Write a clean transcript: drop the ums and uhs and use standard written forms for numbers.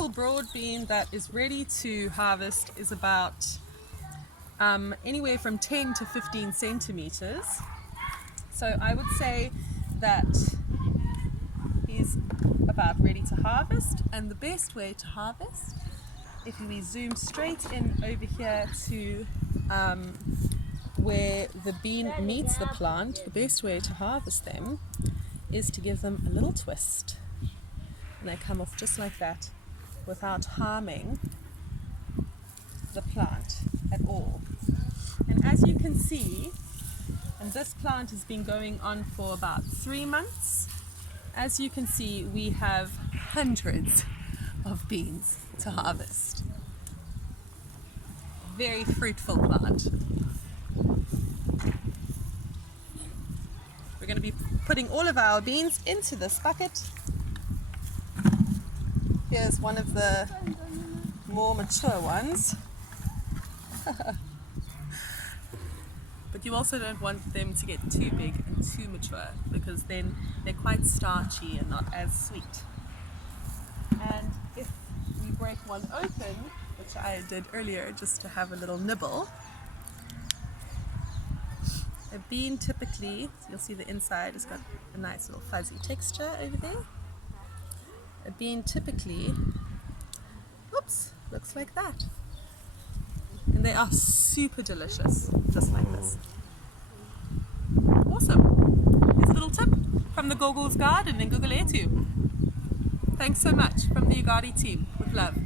typical broad bean that is ready to harvest is about anywhere from 10 to 15 centimeters. So I would say that he's about ready to harvest, and the best way to harvest, if we zoom straight in over here to where the bean meets the plant, the best way to harvest them is to give them a little twist. And they come off just like that without harming the plant at all. And as you can see, and this plant has been going on for about 3 months, as you can see, we have hundreds of beans to harvest. Very fruitful plant. We're going to be putting all of our beans into this bucket. Here's one of the more mature ones. But you also don't want them to get too big and too mature, because then they're quite starchy and not as sweet. And if we break one open, which I did earlier just to have a little nibble, a bean typically, you'll see the inside has got a nice little fuzzy texture over there. A bean typically, oops, looks like that. And they are super delicious, just like this. Awesome. Here's a little tip from the Google's Garden in Guguletu. Thanks so much from the iGardi team, with love.